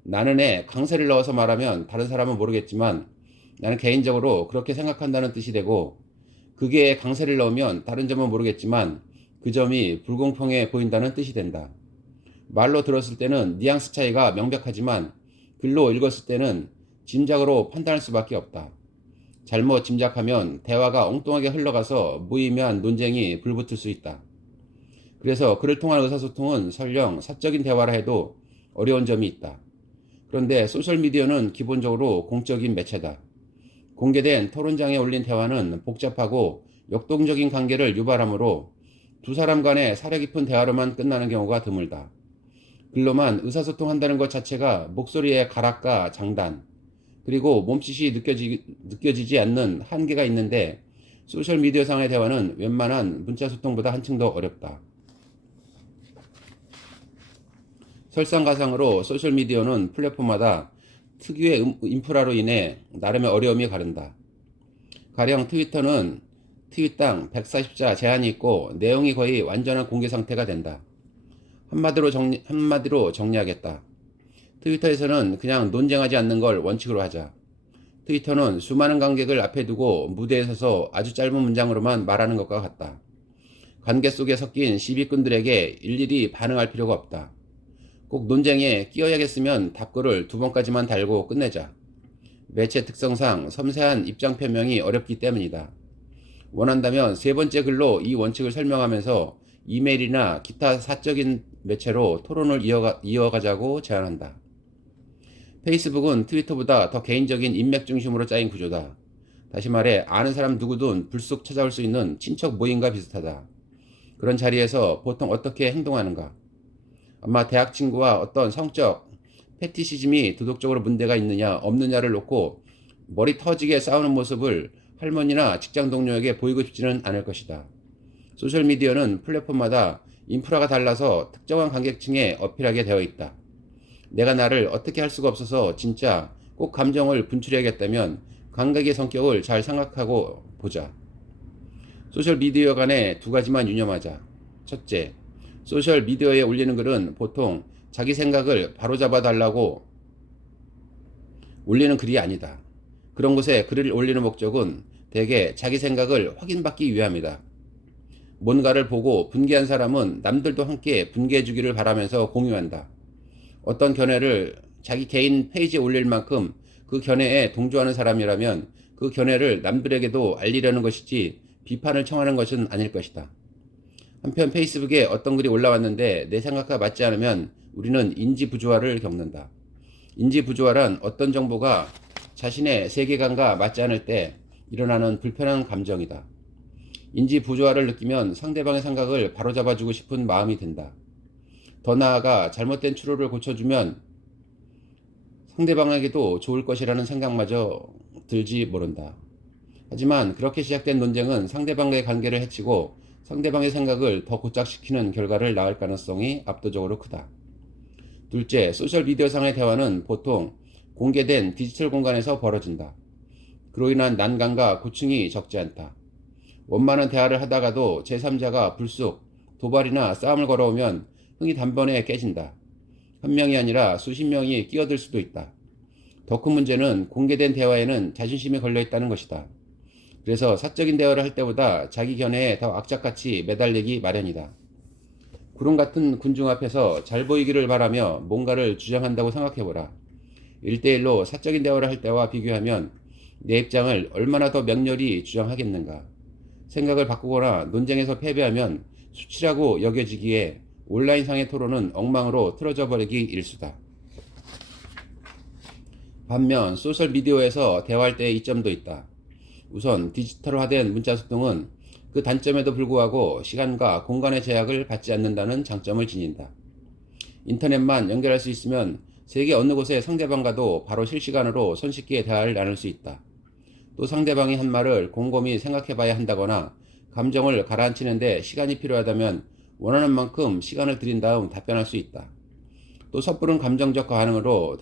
나는에 강세를 넣어서 말하면 다른 사람은 모르겠지만 나는 개인적으로 그렇게 생각한다는 뜻이 되고, 그게 강세를 넣으면 다른 점은 모르겠지만 그 점이 불공평해 보인다는 뜻이 된다. 말로 들었을 때는 뉘앙스 차이가 명백하지만 글로 읽었을 때는 짐작으로 판단할 수밖에 없다. 잘못 짐작하면 대화가 엉뚱하게 흘러가서 무의미한 논쟁이 불붙을 수 있다. 그래서 그를 통한 의사소통은 설령 사적인 대화라 해도 어려운 점이 있다. 그런데 소셜미디어는 기본적으로 공적인 매체다. 공개된 토론장에 올린 대화는 복잡하고 역동적인 관계를 유발하므로 두 사람 간의 사려 깊은 대화로만 끝나는 경우가 드물다. 글로만 의사소통한다는 것 자체가 목소리의 가락과 장단, 그리고 몸짓이 느껴지지 않는 한계가 있는데 소셜미디어상의 대화는 웬만한 문자 소통보다 한층 더 어렵다. 설상가상으로 소셜미디어는 플랫폼마다 특유의 인프라로 인해 나름의 어려움이 가른다. 가령 트위터는 트윗당 140자 제한이 있고 내용이 거의 완전한 공개 상태가 된다. 한마디로 정리하겠다. 트위터에서는 그냥 논쟁하지 않는 걸 원칙으로 하자. 트위터는 수많은 관객을 앞에 두고 무대에 서서 아주 짧은 문장으로만 말하는 것과 같다. 관계 속에 섞인 시비꾼들에게 일일이 반응할 필요가 없다. 꼭 논쟁에 끼어야겠으면 답글을 2번까지만 달고 끝내자. 매체 특성상 섬세한 입장 표명이 어렵기 때문이다. 원한다면 3번째 글로 이 원칙을 설명하면서 이메일이나 기타 사적인 매체로 토론을 이어가자고 제안한다. 페이스북은 트위터보다 더 개인적인 인맥 중심으로 짜인 구조다. 다시 말해 아는 사람 누구든 불쑥 찾아올 수 있는 친척 모임과 비슷하다. 그런 자리에서 보통 어떻게 행동하는가? 아마 대학 친구와 어떤 성적 패티시즘이 도덕적으로 문제가 있느냐 없느냐를 놓고 머리 터지게 싸우는 모습을 할머니나 직장 동료에게 보이고 싶지는 않을 것이다. 소셜미디어는 플랫폼마다 인프라가 달라서 특정한 관객층에 어필하게 되어 있다. 내가 나를 어떻게 할 수가 없어서 진짜 꼭 감정을 분출해야겠다면 관객의 성격을 잘 생각하고 보자. 소셜미디어 간에 2가지만 유념하자. 첫째, 소셜미디어에 올리는 글은 보통 자기 생각을 바로잡아 달라고 올리는 글이 아니다. 그런 곳에 글을 올리는 목적은 대개 자기 생각을 확인받기 위함이다. 뭔가를 보고 분개한 사람은 남들도 함께 분개해 주기를 바라면서 공유한다. 어떤 견해를 자기 개인 페이지에 올릴 만큼 그 견해에 동조하는 사람이라면 그 견해를 남들에게도 알리려는 것이지 비판을 청하는 것은 아닐 것이다. 한편 페이스북에 어떤 글이 올라왔는데 내 생각과 맞지 않으면 우리는 인지부조화를 겪는다. 인지부조화란 어떤 정보가 자신의 세계관과 맞지 않을 때 일어나는 불편한 감정이다. 인지부조화를 느끼면 상대방의 생각을 바로잡아주고 싶은 마음이 든다. 더 나아가 잘못된 추론을 고쳐주면 상대방에게도 좋을 것이라는 생각마저 들지 모른다. 하지만 그렇게 시작된 논쟁은 상대방과의 관계를 해치고 상대방의 생각을 더 고착시키는 결과를 낳을 가능성이 압도적으로 크다. 둘째, 소셜미디어상의 대화는 보통 공개된 디지털 공간에서 벌어진다. 그로 인한 난관과 고충이 적지 않다. 원만한 대화를 하다가도 제3자가 불쑥 도발이나 싸움을 걸어오면 흥이 단번에 깨진다. 한 명이 아니라 수십 명이 끼어들 수도 있다. 더 큰 문제는 공개된 대화에는 자존심이 걸려 있다는 것이다. 그래서 사적인 대화를 할 때보다 자기 견해에 더 악착같이 매달리기 마련이다. 구름 같은 군중 앞에서 잘 보이기를 바라며 뭔가를 주장한다고 생각해보라. 1대1로 사적인 대화를 할 때와 비교하면 내 입장을 얼마나 더 명렬히 주장하겠는가. 생각을 바꾸거나 논쟁에서 패배하면 수치라고 여겨지기에 온라인상의 토론은 엉망으로 틀어져 버리기 일쑤다. 반면 소셜미디어에서 대화할 때의 이점도 있다. 우선 디지털화된 문자소통은 그 단점에도 불구하고 시간과 공간의 제약을 받지 않는다는 장점을 지닌다. 인터넷만 연결할 수 있으면 세계 어느 곳의 상대방과도 바로 실시간으로 손쉽게 대화를 나눌 수 있다. 또 상대방이 한 말을 곰곰이 생각해 봐야 한다거나 감정을 가라앉히는데 시간이 필요하다면 원하는 만큼 시간을 들인 다음 답변할 수 있다. 또 섣부른 감정적 반응으로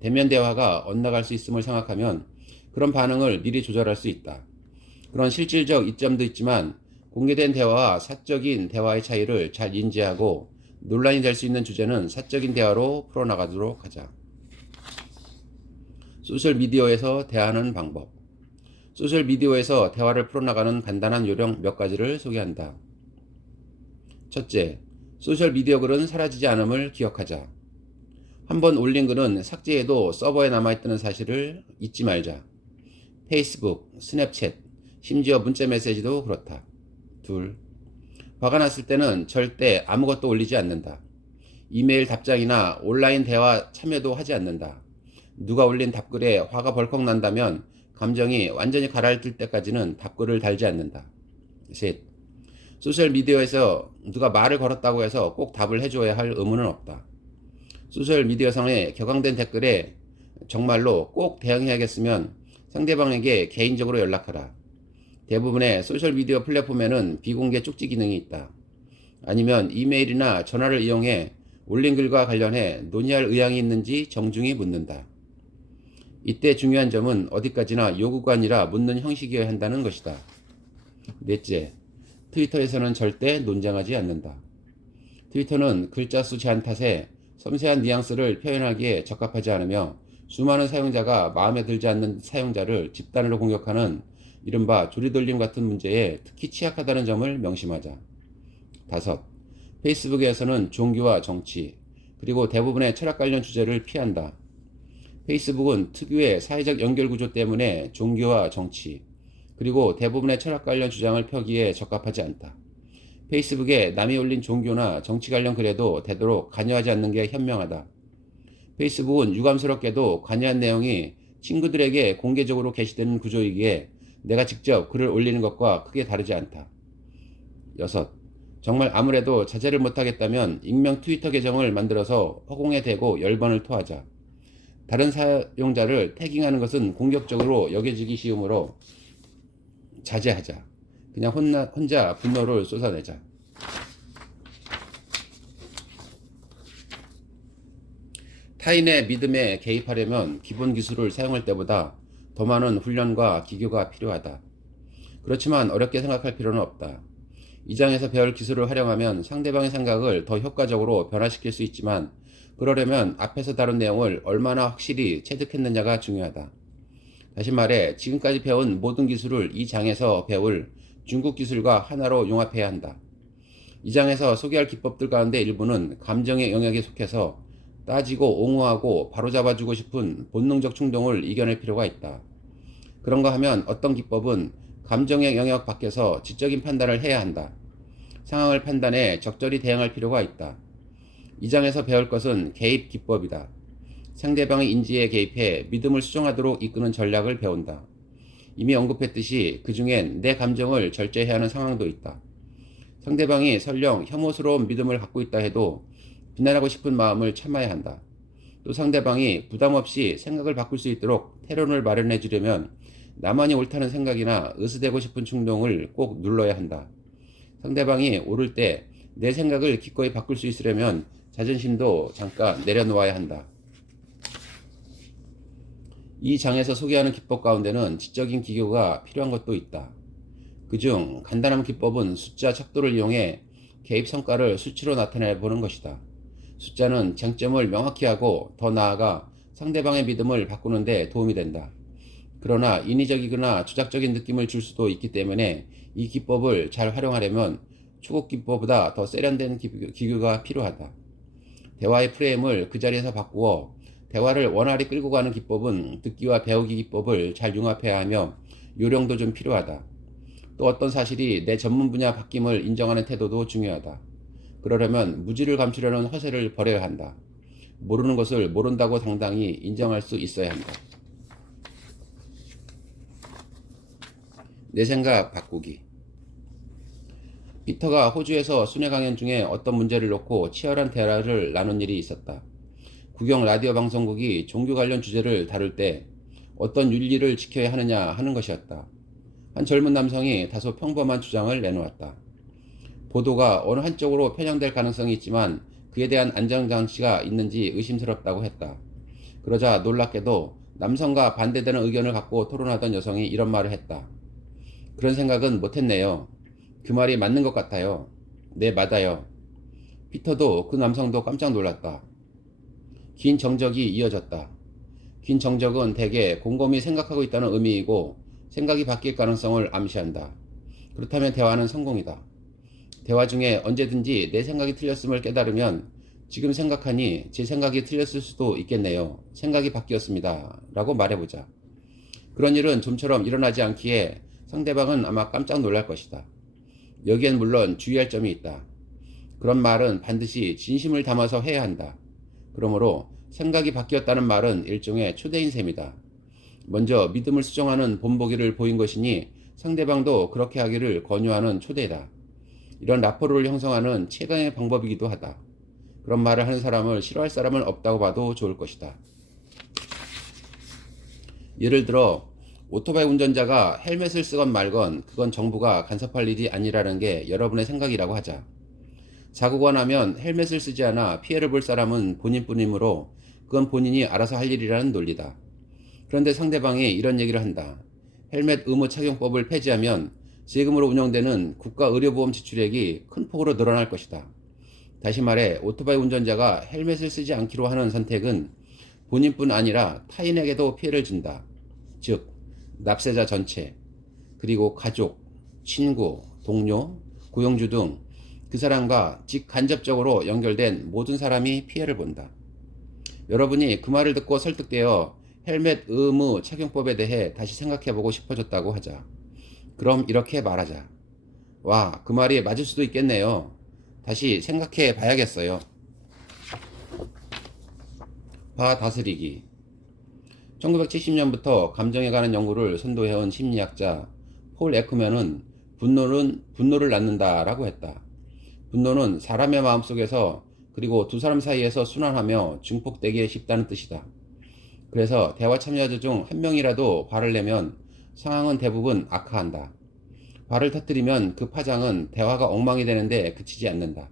대면 대화가 엇나갈 수 있음을 생각하면 그런 반응을 미리 조절할 수 있다. 그런 실질적 이점도 있지만 공개된 대화와 사적인 대화의 차이를 잘 인지하고 논란이 될 수 있는 주제는 사적인 대화로 풀어나가도록 하자. 소셜미디어에서 대화하는 방법. 소셜미디어에서 대화를 풀어나가는 간단한 요령 몇 가지를 소개한다. 첫째, 소셜미디어 글은 사라지지 않음을 기억하자. 한번 올린 글은 삭제해도 서버에 남아있다는 사실을 잊지 말자. 페이스북, 스냅챗, 심지어 문자 메시지도 그렇다. 둘, 화가 났을 때는 절대 아무것도 올리지 않는다. 이메일 답장이나 온라인 대화 참여도 하지 않는다. 누가 올린 답글에 화가 벌컥 난다면 감정이 완전히 가라앉을 때까지는 답글을 달지 않는다. 셋. 소셜미디어에서 누가 말을 걸었다고 해서 꼭 답을 해줘야 할 의무는 없다. 소셜미디어상의 격앙된 댓글에 정말로 꼭 대응해야겠으면 상대방에게 개인적으로 연락하라. 대부분의 소셜미디어 플랫폼에는 비공개 쪽지 기능이 있다. 아니면 이메일이나 전화를 이용해 올린 글과 관련해 논의할 의향이 있는지 정중히 묻는다. 이때 중요한 점은 어디까지나 요구가 아니라 묻는 형식이어야 한다는 것이다. 넷째, 트위터에서는 절대 논쟁하지 않는다. 트위터는 글자 수 제한 탓에 섬세한 뉘앙스를 표현하기에 적합하지 않으며 수많은 사용자가 마음에 들지 않는 사용자를 집단으로 공격하는 이른바 조리돌림 같은 문제에 특히 취약하다는 점을 명심하자. 다섯, 페이스북에서는 종교와 정치, 그리고 대부분의 철학 관련 주제를 피한다. 페이스북은 특유의 사회적 연결 구조 때문에 종교와 정치, 그리고 대부분의 철학 관련 주장을 펴기에 적합하지 않다. 페이스북에 남이 올린 종교나 정치 관련 글에도 되도록 관여하지 않는 게 현명하다. 페이스북은 유감스럽게도 관여한 내용이 친구들에게 공개적으로 게시되는 구조이기에 내가 직접 글을 올리는 것과 크게 다르지 않다. 여섯, 정말 아무래도 자제를 못하겠다면 익명 트위터 계정을 만들어서 허공에 대고 열번을 토하자. 다른 사용자를 태깅하는 것은 공격적으로 여겨지기 쉬우므로 자제하자. 그냥 혼자 분노를 쏟아내자. 타인의 믿음에 개입하려면 기본 기술을 사용할 때보다 더 많은 훈련과 기교가 필요하다. 그렇지만 어렵게 생각할 필요는 없다. 이 장에서 배울 기술을 활용하면 상대방의 생각을 더 효과적으로 변화시킬 수 있지만 그러려면 앞에서 다룬 내용을 얼마나 확실히 체득했느냐가 중요하다. 다시 말해 지금까지 배운 모든 기술을 이 장에서 배울 중국 기술과 하나로 융합해야 한다. 이 장에서 소개할 기법들 가운데 일부는 감정의 영역에 속해서 따지고 옹호하고 바로잡아주고 싶은 본능적 충동을 이겨낼 필요가 있다. 그런가 하면 어떤 기법은 감정의 영역 밖에서 지적인 판단을 해야 한다. 상황을 판단해 적절히 대응할 필요가 있다. 이 장에서 배울 것은 개입 기법이다. 상대방의 인지에 개입해 믿음을 수정하도록 이끄는 전략을 배운다. 이미 언급했듯이 그 중엔 내 감정을 절제해야 하는 상황도 있다. 상대방이 설령 혐오스러운 믿음을 갖고 있다 해도 비난하고 싶은 마음을 참아야 한다. 또 상대방이 부담없이 생각을 바꿀 수 있도록 퇴로를 마련해 주려면 나만이 옳다는 생각이나 으스대고 싶은 충동을 꼭 눌러야 한다. 상대방이 옳을 때 내 생각을 기꺼이 바꿀 수 있으려면 자존심도 잠깐 내려놓아야 한다. 이 장에서 소개하는 기법 가운데는 지적인 기교가 필요한 것도 있다. 그중 간단한 기법은 숫자 척도를 이용해 개입 성과를 수치로 나타내 보는 것이다. 숫자는 쟁점을 명확히 하고 더 나아가 상대방의 믿음을 바꾸는 데 도움이 된다. 그러나 인위적이거나 조작적인 느낌을 줄 수도 있기 때문에 이 기법을 잘 활용하려면 초급 기법보다 더 세련된 기교가 필요하다. 대화의 프레임을 그 자리에서 바꾸어 대화를 원활히 끌고 가는 기법은 듣기와 배우기 기법을 잘 융합해야 하며 요령도 좀 필요하다. 또 어떤 사실이 내 전문 분야 바뀜을 인정하는 태도도 중요하다. 그러려면 무지를 감추려는 허세를 버려야 한다. 모르는 것을 모른다고 당당히 인정할 수 있어야 한다. 내 생각 바꾸기. 피터가 호주에서 순회 강연 중에 어떤 문제를 놓고 치열한 대화를 나눈 일이 있었다. 국영 라디오 방송국이 종교 관련 주제를 다룰 때 어떤 윤리를 지켜야 하느냐 하는 것이었다. 한 젊은 남성이 다소 평범한 주장을 내놓았다. 보도가 어느 한쪽으로 편향될 가능성이 있지만 그에 대한 안전장치가 있는지 의심스럽다고 했다. 그러자 놀랍게도 남성과 반대되는 의견을 갖고 토론하던 여성이 이런 말을 했다. 그런 생각은 못했네요. 그 말이 맞는 것 같아요. 네, 맞아요. 피터도 그 남성도 깜짝 놀랐다. 긴 정적이 이어졌다. 긴 정적은 대개 곰곰이 생각하고 있다는 의미이고 생각이 바뀔 가능성을 암시한다. 그렇다면 대화는 성공이다. 대화 중에 언제든지 내 생각이 틀렸음을 깨달으면 지금 생각하니 제 생각이 틀렸을 수도 있겠네요. 생각이 바뀌었습니다. 라고 말해보자. 그런 일은 좀처럼 일어나지 않기에 상대방은 아마 깜짝 놀랄 것이다. 여기엔 물론 주의할 점이 있다. 그런 말은 반드시 진심을 담아서 해야 한다. 그러므로 생각이 바뀌었다는 말은 일종의 초대인 셈이다. 먼저 믿음을 수정하는 본보기를 보인 것이니 상대방도 그렇게 하기를 권유하는 초대다. 이런 라포르를 형성하는 최강의 방법이기도 하다. 그런 말을 하는 사람을 싫어할 사람은 없다고 봐도 좋을 것이다. 예를 들어 오토바이 운전자가 헬멧을 쓰건 말건 그건 정부가 간섭할 일이 아니라는 게 여러분의 생각이라고 하자. 사고가 나면 헬멧을 쓰지 않아 피해를 볼 사람은 본인뿐이므로 그건 본인이 알아서 할 일이라는 논리다. 그런데 상대방이 이런 얘기를 한다. 헬멧 의무 착용법을 폐지하면 세금으로 운영되는 국가 의료보험 지출액이 큰 폭으로 늘어날 것이다. 다시 말해 오토바이 운전자가 헬멧을 쓰지 않기로 하는 선택은 본인뿐 아니라 타인에게도 피해를 준다. 즉 납세자 전체, 그리고 가족, 친구, 동료, 고용주 등 그 사람과 직간접적으로 연결된 모든 사람이 피해를 본다. 여러분이 그 말을 듣고 설득되어 헬멧 의무 착용법에 대해 다시 생각해보고 싶어졌다고 하자. 그럼 이렇게 말하자. 와, 그 말이 맞을 수도 있겠네요. 다시 생각해 봐야겠어요. 화 다스리기. 1970년부터 감정에 관한 연구를 선도해온 심리학자 폴 에크맨은 분노를 낳는다라고 했다. 분노는 사람의 마음속에서 그리고 두 사람 사이에서 순환하며 증폭되기 쉽다는 뜻이다. 그래서 대화 참여자 중 한 명이라도 화를 내면 상황은 대부분 악화한다. 화를 터뜨리면 그 파장은 대화가 엉망이 되는데 그치지 않는다.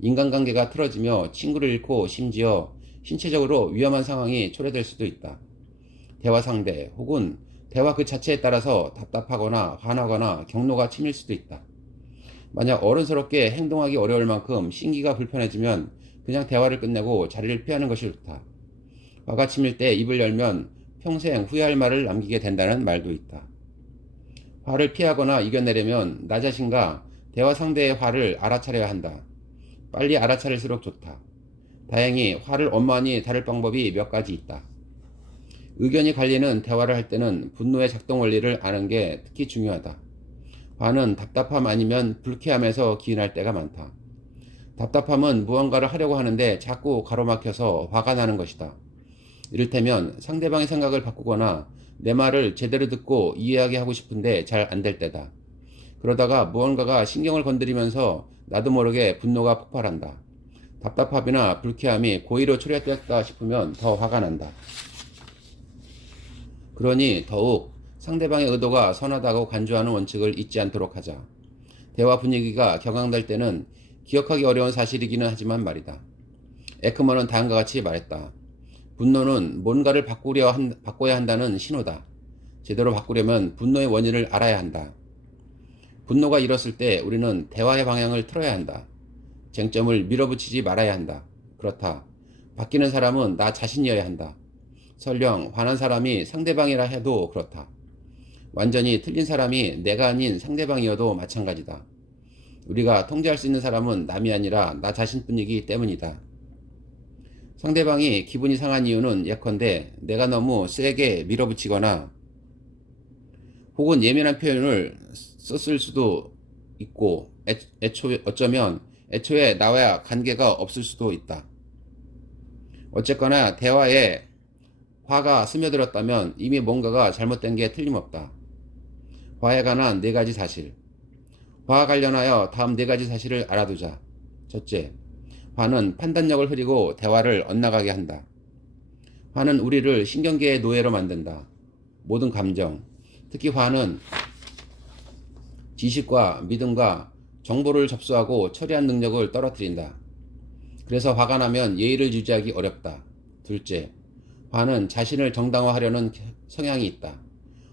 인간관계가 틀어지며 친구를 잃고 심지어 신체적으로 위험한 상황이 초래될 수도 있다. 대화 상대 혹은 대화 그 자체에 따라서 답답하거나 화나거나 경로가 치밀 수도 있다. 만약 어른스럽게 행동하기 어려울 만큼 심기가 불편해지면 그냥 대화를 끝내고 자리를 피하는 것이 좋다. 화가 치밀 때 입을 열면 평생 후회할 말을 남기게 된다는 말도 있다. 화를 피하거나 이겨내려면 나 자신과 대화 상대의 화를 알아차려야 한다. 빨리 알아차릴수록 좋다. 다행히 화를 원만히 다룰 방법이 몇 가지 있다. 의견이 갈리는 대화를 할 때는 분노의 작동 원리를 아는 게 특히 중요하다. 화는 답답함 아니면 불쾌함에서 기인할 때가 많다. 답답함은 무언가를 하려고 하는데 자꾸 가로막혀서 화가 나는 것이다. 이를테면 상대방의 생각을 바꾸거나 내 말을 제대로 듣고 이해하게 하고 싶은데 잘 안 될 때다. 그러다가 무언가가 신경을 건드리면서 나도 모르게 분노가 폭발한다. 답답함이나 불쾌함이 고의로 초래됐다 싶으면 더 화가 난다. 그러니 더욱 상대방의 의도가 선하다고 간주하는 원칙을 잊지 않도록 하자. 대화 분위기가 격앙될 때는 기억하기 어려운 사실이기는 하지만 말이다. 에크먼은 다음과 같이 말했다. 분노는 뭔가를 바꿔야 한다는 신호다. 제대로 바꾸려면 분노의 원인을 알아야 한다. 분노가 일었을 때 우리는 대화의 방향을 틀어야 한다. 쟁점을 밀어붙이지 말아야 한다. 그렇다. 바뀌는 사람은 나 자신이어야 한다. 설령 화난 사람이 상대방이라 해도 그렇다. 완전히 틀린 사람이 내가 아닌 상대방이어도 마찬가지다. 우리가 통제할 수 있는 사람은 남이 아니라 나 자신뿐이기 때문이다. 상대방이 기분이 상한 이유는 예컨대 내가 너무 세게 밀어붙이거나 혹은 예민한 표현을 썼을 수도 있고 어쩌면 애초에 나와야 관계가 없을 수도 있다. 어쨌거나 대화에 화가 스며들었다면 이미 뭔가가 잘못된 게 틀림없다. 화에 관한 4가지 사실. 화와 관련하여 다음 4가지 사실을 알아두자. 첫째, 화는 판단력을 흐리고 대화를 엇나가게 한다. 화는 우리를 신경계의 노예로 만든다. 모든 감정, 특히 화는 지식과 믿음과 정보를 접수하고 처리한 능력을 떨어뜨린다. 그래서 화가 나면 예의를 유지하기 어렵다. 둘째, 화는 자신을 정당화하려는 성향이 있다.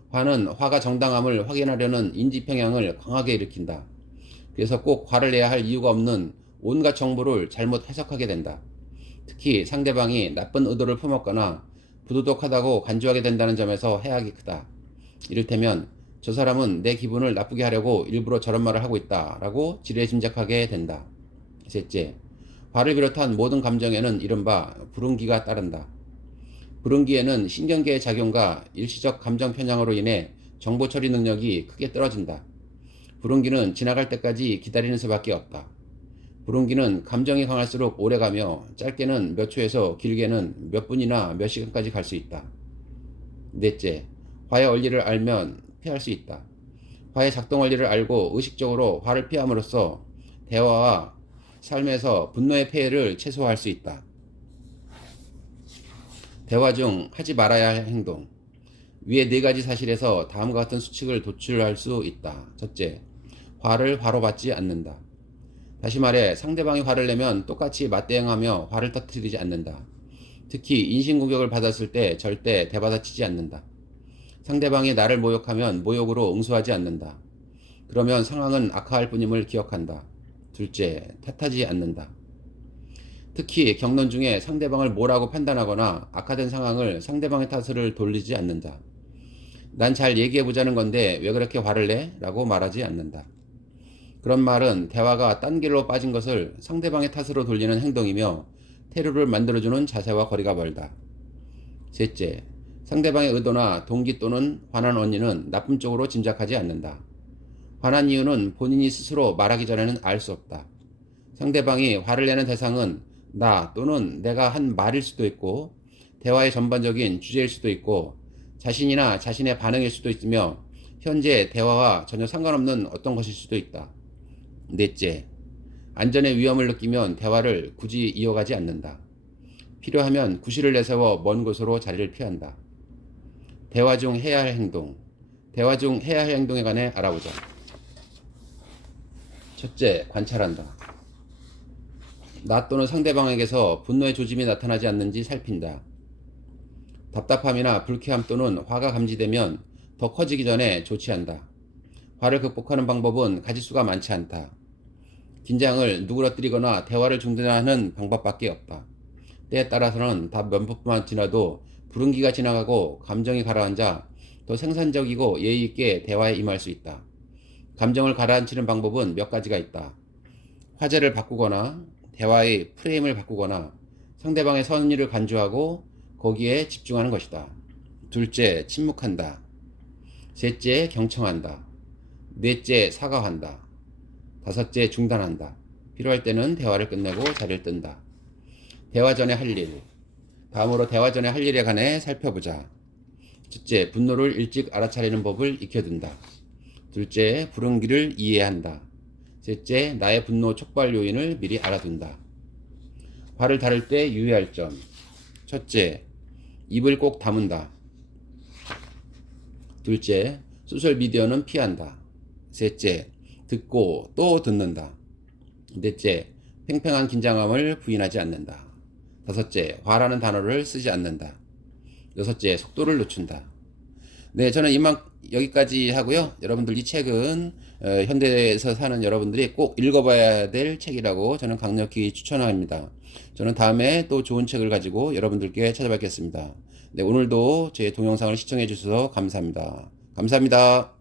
화는 화가 정당함을 확인하려는 인지평양을 강하게 일으킨다. 그래서 꼭 화를 내야 할 이유가 없는 온갖 정보를 잘못 해석하게 된다. 특히 상대방이 나쁜 의도를 품었거나 부도덕하다고 간주하게 된다는 점에서 해악이 크다. 이를테면 저 사람은 내 기분을 나쁘게 하려고 일부러 저런 말을 하고 있다 라고 지레짐작하게 된다. 셋째, 화를 비롯한 모든 감정에는 이른바 불응기가 따른다. 불응기에는 신경계의 작용과 일시적 감정 편향으로 인해 정보 처리 능력이 크게 떨어진다. 불운기는 지나갈 때까지 기다리는 수밖에 없다. 불운기는 감정이 강할수록 오래가며 짧게는 몇 초에서 길게는 몇 분이나 몇 시간까지 갈 수 있다. 넷째, 화의 원리를 알면 피할 수 있다. 화의 작동 원리를 알고 의식적으로 화를 피함으로써 대화와 삶에서 분노의 폐해를 최소화할 수 있다. 대화 중 하지 말아야 할 행동. 위의 네 가지 사실에서 다음과 같은 수칙을 도출할 수 있다. 첫째, 화를 바로 받지 않는다. 다시 말해 상대방이 화를 내면 똑같이 맞대응하며 화를 터뜨리지 않는다. 특히 인신공격을 받았을 때 절대 대받아치지 않는다. 상대방이 나를 모욕하면 모욕으로 응수하지 않는다. 그러면 상황은 악화할 뿐임을 기억한다. 둘째, 탓하지 않는다. 특히 격론 중에 상대방을 뭐라고 판단하거나 악화된 상황을 상대방의 탓을 돌리지 않는다. 난 잘 얘기해보자는 건데 왜 그렇게 화를 내? 라고 말하지 않는다. 그런 말은 대화가 딴 길로 빠진 것을 상대방의 탓으로 돌리는 행동이며 테러를 만들어주는 자세와 거리가 멀다. 셋째, 상대방의 의도나 동기 또는 화난 원인은 나쁜 쪽으로 짐작하지 않는다. 화난 이유는 본인이 스스로 말하기 전에는 알 수 없다. 상대방이 화를 내는 대상은 나 또는 내가 한 말일 수도 있고 대화의 전반적인 주제일 수도 있고 자신이나 자신의 반응일 수도 있으며 현재 대화와 전혀 상관없는 어떤 것일 수도 있다. 넷째, 안전의 위험을 느끼면 대화를 굳이 이어가지 않는다. 필요하면 구실을 내세워 먼 곳으로 자리를 피한다. 대화 중 해야 할 행동. 대화 중 해야 할 행동에 관해 알아보자. 첫째, 관찰한다. 나 또는 상대방에게서 분노의 조짐이 나타나지 않는지 살핀다. 답답함이나 불쾌함 또는 화가 감지되면 더 커지기 전에 조치한다. 화를 극복하는 방법은 가짓수가 많지 않다. 긴장을 누그러뜨리거나 대화를 중단하는 방법밖에 없다. 때에 따라서는 답 몇 분만 지나도 불운기가 지나가고 감정이 가라앉아 더 생산적이고 예의 있게 대화에 임할 수 있다. 감정을 가라앉히는 방법은 몇 가지가 있다. 화제를 바꾸거나 대화의 프레임을 바꾸거나 상대방의 선의를 간주하고 거기에 집중하는 것이다. 둘째, 침묵한다. 셋째, 경청한다. 넷째, 사과한다. 다섯째, 중단한다. 필요할 때는 대화를 끝내고 자리를 뜬다. 대화 전에 할 일. 다음으로 대화 전에 할 일에 관해 살펴보자. 첫째, 분노를 일찍 알아차리는 법을 익혀둔다. 둘째, 불응기를 이해한다. 셋째, 나의 분노 촉발 요인을 미리 알아둔다. 화를 다룰 때 유의할 점. 첫째, 입을 꼭 다문다. 둘째, 소셜미디어는 피한다. 셋째, 듣고 또 듣는다. 넷째, 팽팽한 긴장감을 부인하지 않는다. 다섯째, 화라는 단어를 쓰지 않는다. 여섯째, 속도를 늦춘다. 네, 저는 여기까지 하고요. 여러분들 이 책은 현대에서 사는 여러분들이 꼭 읽어봐야 될 책이라고 저는 강력히 추천합니다. 저는 다음에 또 좋은 책을 가지고 여러분들께 찾아뵙겠습니다. 네, 오늘도 제 동영상을 시청해 주셔서 감사합니다. 감사합니다.